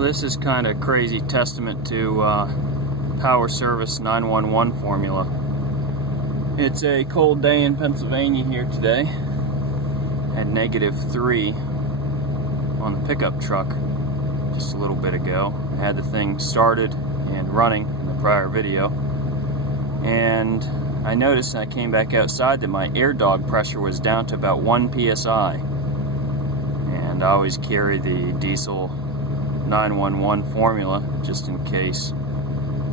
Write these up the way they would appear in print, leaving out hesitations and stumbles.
Well, this is kind of crazy testament to power service 911 formula. It's a cold day in Pennsylvania here today. At -3 on the pickup truck just a little bit ago. I had the thing started and running in the prior video, and I noticed when I came back outside that my air dog pressure was down to about 1 psi. And I always carry the diesel 911 formula just in case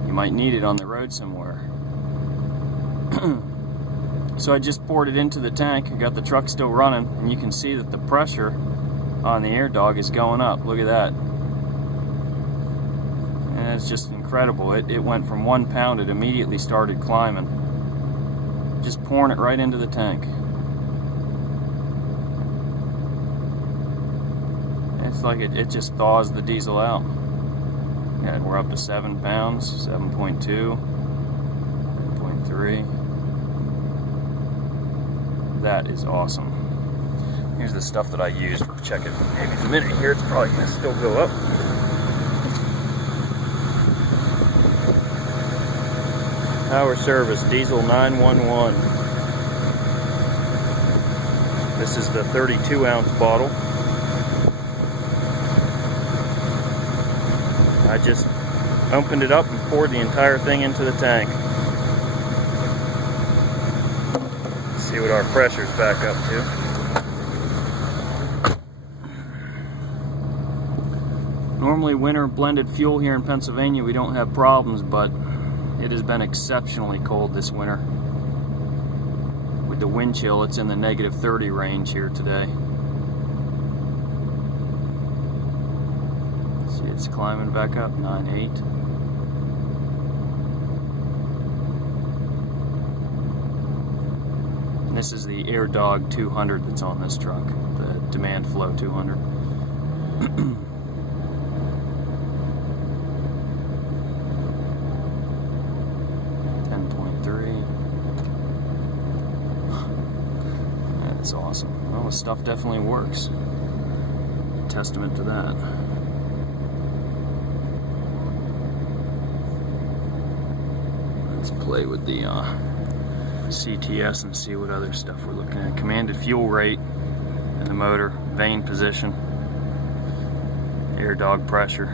you might need it on the road somewhere. So I just poured it into the tank. I got the truck still running, and you can see that the pressure on the air dog is going up. Look at that. And it's just incredible. It went from 1 pound, it immediately started climbing. Just pouring it right into the tank. It's like it just thaws the diesel out. And we're up to 7 pounds, 7.2, 7.3. That is awesome. Here's the stuff that I used. We'll check it maybe in a minute here. It's probably going to still go up. Power Service Diesel 911. This is the 32-ounce bottle. I just opened it up and poured the entire thing into the tank. See what our pressure's back up to. Normally winter blended fuel here in Pennsylvania we don't have problems, but it has been exceptionally cold this winter. With the wind chill, it's in the -30 range here today. See, it's climbing back up, 9.8. This is the Air Dog 200 that's on this truck, the Demand Flow 200. That's awesome. Well, the stuff definitely works. Testament to that. Let's play with the CTS and see what other stuff we're looking at. Commanded fuel rate in the motor, vane position, air dog pressure,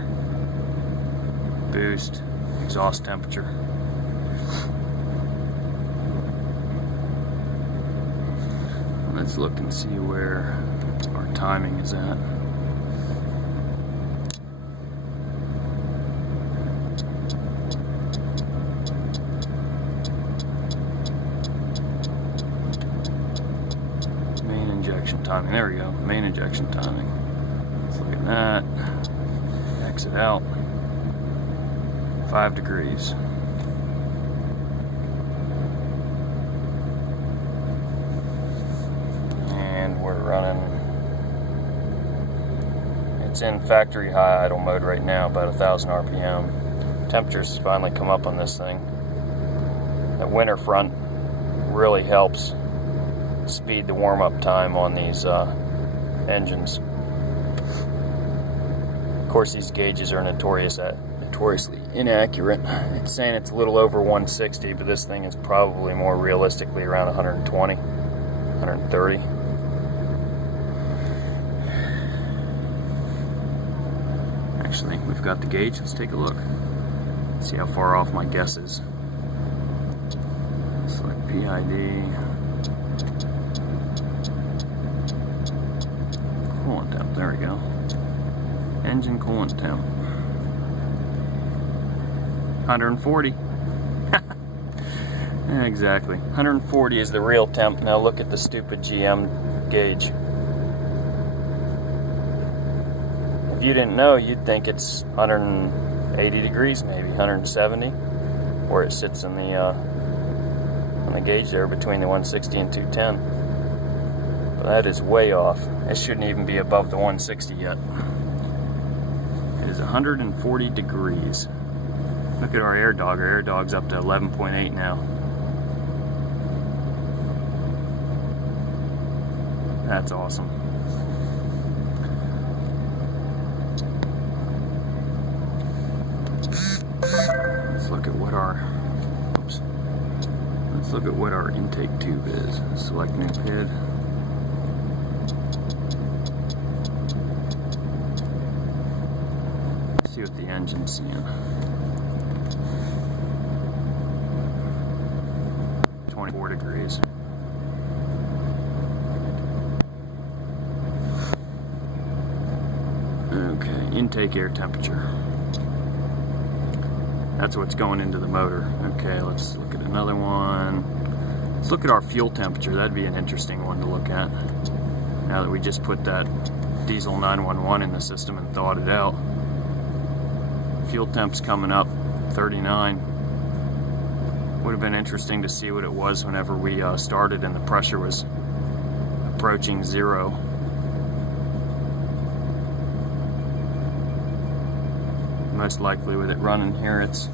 boost, exhaust temperature. Let's look and see where our timing is at. Main injection timing. There we go. Main injection timing. Let's look at that. Exit out. 5 degrees. We're running, it's in factory high idle mode right now, about 1,000 RPM. Temperatures finally come up on this thing. That winter front really helps speed the warm-up time on these engines. Of course, these gauges are notoriously inaccurate. It's saying it's a little over 160, but this thing is probably more realistically around 120, 130. Actually, we've got the gauge. Let's take a look. See how far off my guess is. Select PID. Coolant temp. There we go. Engine coolant temp. 140. Exactly. 140 is the real temp. Now look at the stupid GM gauge. If you didn't know, you'd think it's 180 degrees, maybe 170, where it sits in the on the gauge there between the 160 and 210. But that is way off. It shouldn't even be above the 160 yet. It is 140 degrees. Look at our air dog. Our air dog's up to 11.8 now. That's awesome. what our let's look at what our intake tube is. Select new PID. See what the engine's seeing. 24 degrees. Okay, intake air temperature. That's what's going into the motor. Okay, let's look at another one. Let's look at our fuel temperature. That'd be an interesting one to look at. Now that we just put that diesel 911 in the system and thawed it out. Fuel temp's coming up, 39. Would have been interesting to see what it was whenever we started and the pressure was approaching 0. Most likely with it running here, it's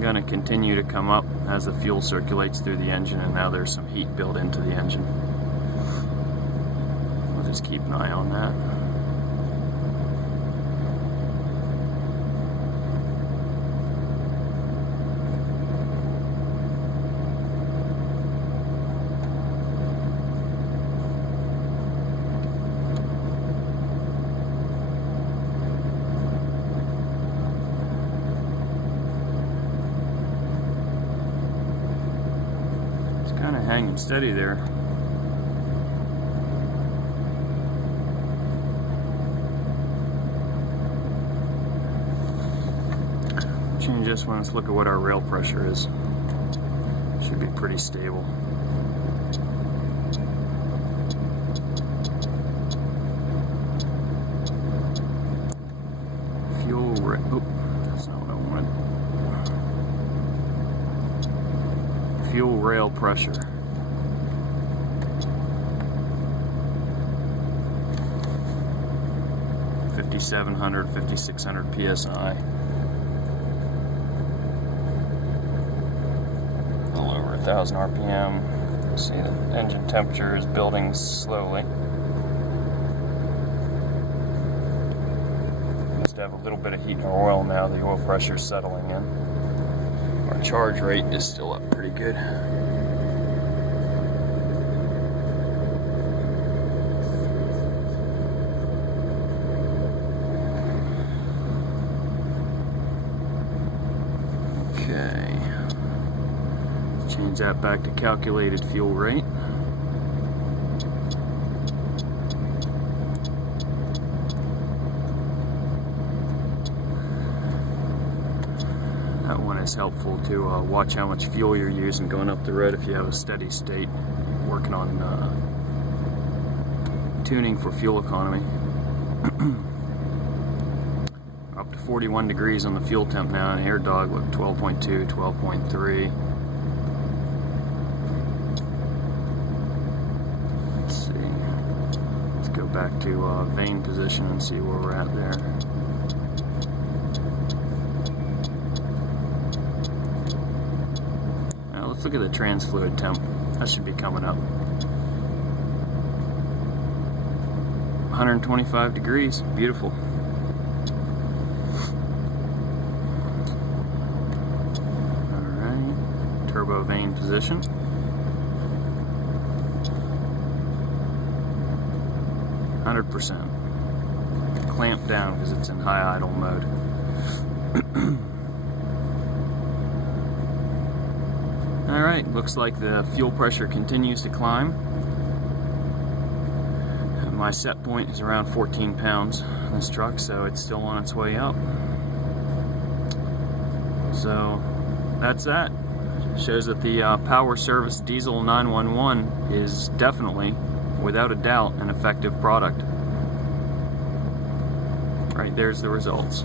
going to continue to come up as the fuel circulates through the engine, and now there's some heat built into the engine. We'll just keep an eye on that. Kind of hanging steady there. Change this one. Let's look at what our rail pressure is. Should be pretty stable. Fuel rate. Oop, that's not what I wanted. Fuel rail pressure. $5,700, 5,600 psi. A little over 1,000 RPM. See the engine temperature is building slowly. Must have a little bit of heat in our oil now. The oil pressure is settling in. Our charge rate is still up pretty good. Okay. Change that back to calculated fuel rate. That one is helpful to watch how much fuel you're using going up the road if you have a steady state, working on tuning for fuel economy. Up to 41 degrees on the fuel temp now, and air dog look 12.2, 12.3. Let's see. Let's go back to vane position and see where we're at there. Let's look at the trans fluid temp. That should be coming up. 125 degrees. Beautiful. Alright. Turbo vane position. 100%. Clamp down because it's in high idle mode. Alright, looks like the fuel pressure continues to climb. My set point is around 14 pounds on this truck, so it's still on its way up. So that's that. Shows that the Power Service Diesel 911 is definitely, without a doubt, an effective product. Right, there's the results.